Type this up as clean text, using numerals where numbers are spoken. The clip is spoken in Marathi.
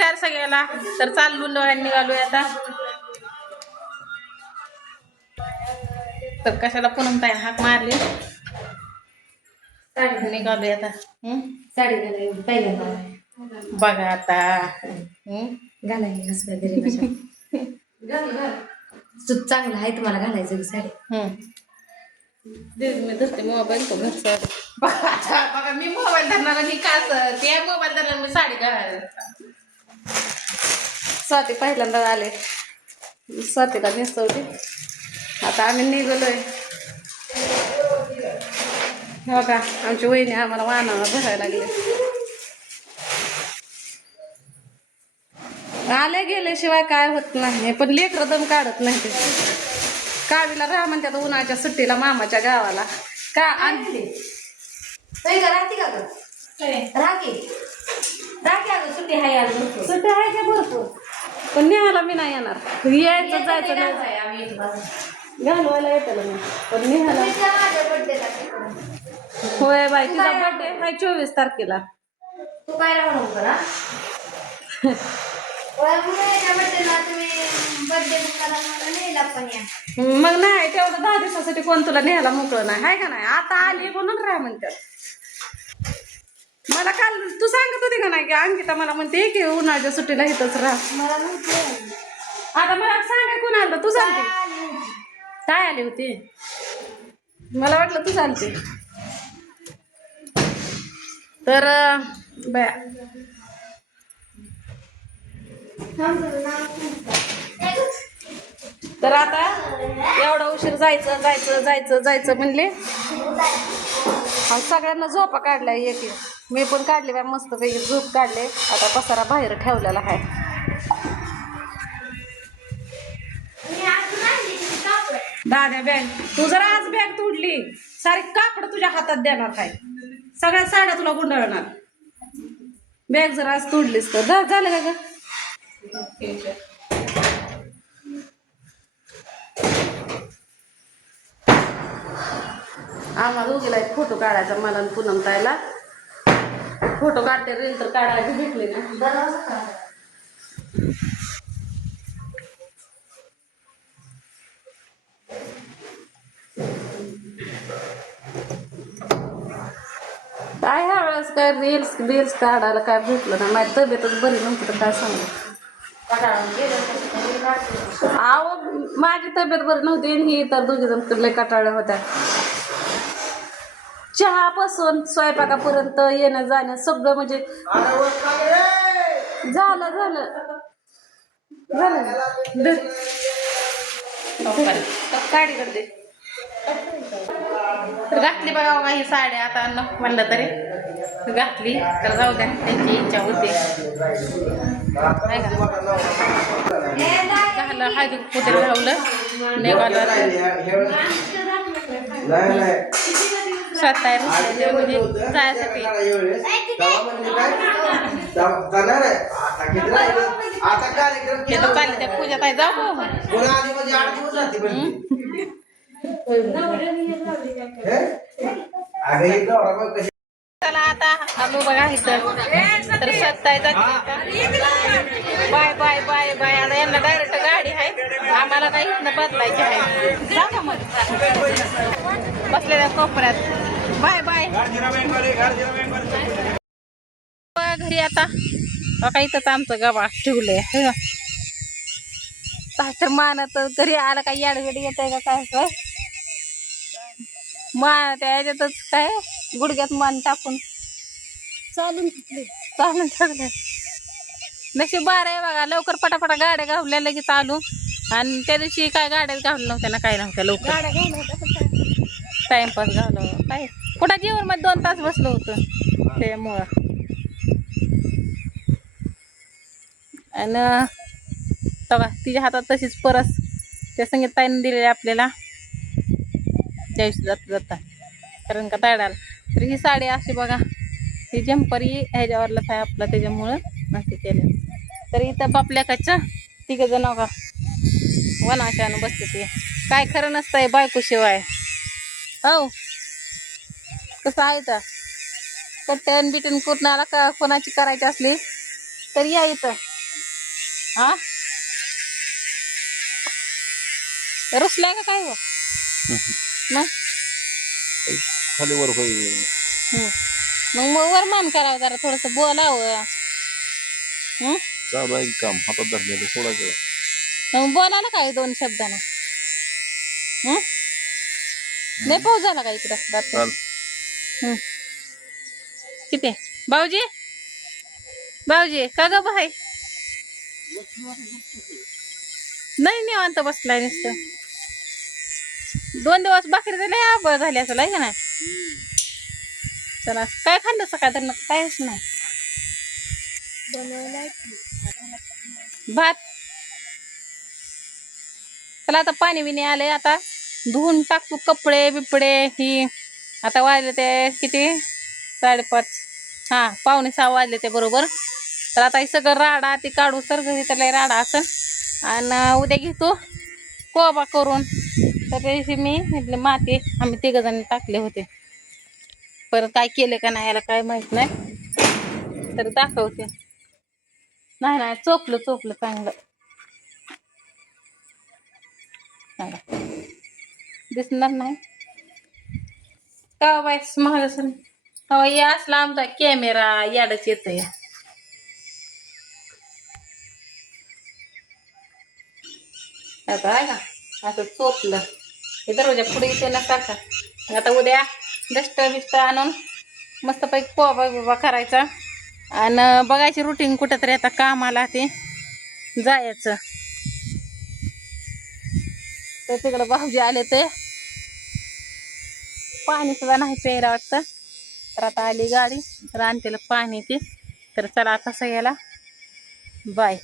नमस्कार सगळ्याला. तर चाललो निघालोय आता. तर कशाला पूनमताई हाक मारली. निघालोय आता. साडी घालायला पहिल्यांदा बघा आता. घालायला असं तरी सूट चांगलं आहे तुम्हाला घालायचं साडी. मी धरते मोबाईल तो घरचा. बघा मी मोबाईल धरणार मी काच ते मोबाईल धरणार मी साडी घालायला. स्वाती पहिल्यांदा आले. स्वातीला नेसवली. आता आम्ही निघालोय. हो का आमची वहिनी आम्हाला वाहनाला भरायला लागले. आले गेल्याशिवाय काय होत नाही पण लेकरं दम काढत नाही. ते कावीला राहा म्हणतात उन्हाळ्याच्या सुट्टीला मामाच्या गावाला. का आणली राहते का ग राहते अगं सुट्टी आहे अजून सुट्टी आहे का भरपूर पण निघाला मी नाही येणार. यायचं जायचं नाही घालवायला येतं मी पण निघाला. होय बाई तिचा बर्थडे आहे 24 तारखेला. तू काय राहू करा मग नाही तेवढं 10 दिवसासाठी कोण तुला न्यायला मोकळं नाही आहे का नाही. आता आली म्हणून राहा म्हणतात. मला काल तू सांगत होती का नाही की अंकिता मला म्हणते की उन्हाळ्याच्या सुट्टीला इथंच राहा. आता मला सांगाय कोण आलं तू सांगते काय आली होती. मला वाटलं तू सांगते. तर बया तर आता एवढा उशीर जायचं जायचं जायचं जायचं म्हणले. सगळ्यांना झोपा काढलाय एक मी पण काढली बाय मस्त पैकी झोप काढले. आता पसारा बाहेर ठेवलेला आहे. दाद्या बॅग तू जर आज बॅग तोडली सारी कापड तुझ्या हातात देणार आहे. सगळ्या साड्या तुला गुंडाळणार. बॅग जर आज तोडलीस तर झालं का ग. आम्हाला दोघीला एक फोटो काढायचा मला पूनमताईला. फोटो काढते रील तर काढायची भेटली ना. काय ह्या वेळेस काय रील्स काढायला काय भेटलं ना. माझी तब्येतच बरी नव्हती तर काय सांगू. अहो माझी तब्येत बरी नव्हती ही तर दोघी जण लय कटाळल्या होत्या. चहापासून स्वयंपाकापर्यंत येणं जाणं सगळं म्हणजे झालं काढी करते. तर घातली बघा बघा ही साडी आता म्हणलं तरी घातली तर जाऊ द्या त्यांची इच्छा होती. झालं हळदी कुठे लावलं निघालं स्वतः जायसाठी. हे तर चालली त्या पूजात आहे जाऊ. चला आता आलो बघा इथं तर सत्ताय जाते. Bye bye bye bye. आता यांना डायरेक्ट गाडी आहे आम्हाला काही इथनं बदलायची आहे. जा का मग बसलेल्या कोपऱ्यात. बाय बाय घरी आता बघा इथंच आमचं गव्हा ठेवलंय. तर मानत घरी आलं काही याडगडी येत आहे का काय मान त्या ह्याच्यातच काय गुडघ्यात मान टाकून चालून टाकलं. नशीब बारा आहे बघा लवकर पटापटा गाड्या गावल्या लगेच आलो. आणि त्या दिवशी काय गाड्याच गावल्या नव्हत्या ना काय नव्हत्या लवकर गाड्या गावल्या टाइमपास घालवलं काय कुठं जेवण मध्ये 2 तास बसलो होतं त्यामुळं. आणि बघा तिच्या हातात तशीच परस त्या संगीताईने दिलेली आपल्याला त्याविषयी जाता कारण का ताडाला. तर ही साडी अशी बघा ही जंपरी ह्याच्यावरलाच आहे आपला त्याच्यामुळं असे केलं. तर इथं बापल्याकाचं 3 जण का वनाशानं बसते ते काय खरं नसतंय बायकोशिवाय. हो कसं आहे तर कट्ट्यान बिटन कुठं आला का कोणाची करायची असली तर या इथं हा रुसलाय का काय हो मग खाली वर होईल. मग वर मान करावं जरा थोडस बोलावं. चालू आहे की काम हातात धरलेलं सोडायचं. मग बोलायला काय 2 शब्दानं. नाही पाऊस झाला का इकडं रात्री? चाल किती भाऊजी भाऊजी का ग बाई नाही निवांत बसलाय नुसतं. 2 दिवस भाकरी झाले आबळ झाली असं का नाही. चला काय खाल्लं सकाळ तर कायच नाही. भात. चला आता पाणी बिणी आलंय आता धुवून टाकू कपडे बिपडे ही. आता वाजले ते किती 5:30 हा 5:45 वाजले ते बरोबर. तर आता हे सगळं राडा ते काढू तर घरी त्याला राडा असेल आणि उद्या घेतो कोबा करून. तर त्यादिवशी मी इथले माती आम्ही 3 जण टाकले होते. परत काय केलं का नाही याला काय माहित नाही तर दाखवते. नाही चोपलं चांगलं दिसणार नाही का बाय महाग असेल. हो या असला आमचा कॅमेरा याडच येतोय. आता आहे का असं चोपलं हे दरवाजा पुढे येते ना टाका. आता उद्या डस्ट बिस्ट आणून मस्तपैकी कोबा बिबा करायचा आणि बघायची रुटीन कुठं तरी आता कामाला ते जायचं. तर तिकडं भाऊजी आले ते पाणी सुद्धा नाही प्यायला वाटतं. तर आता आली गाडी तर आणतेला पाणी ती. तर चला आता सगळ्याला बाय.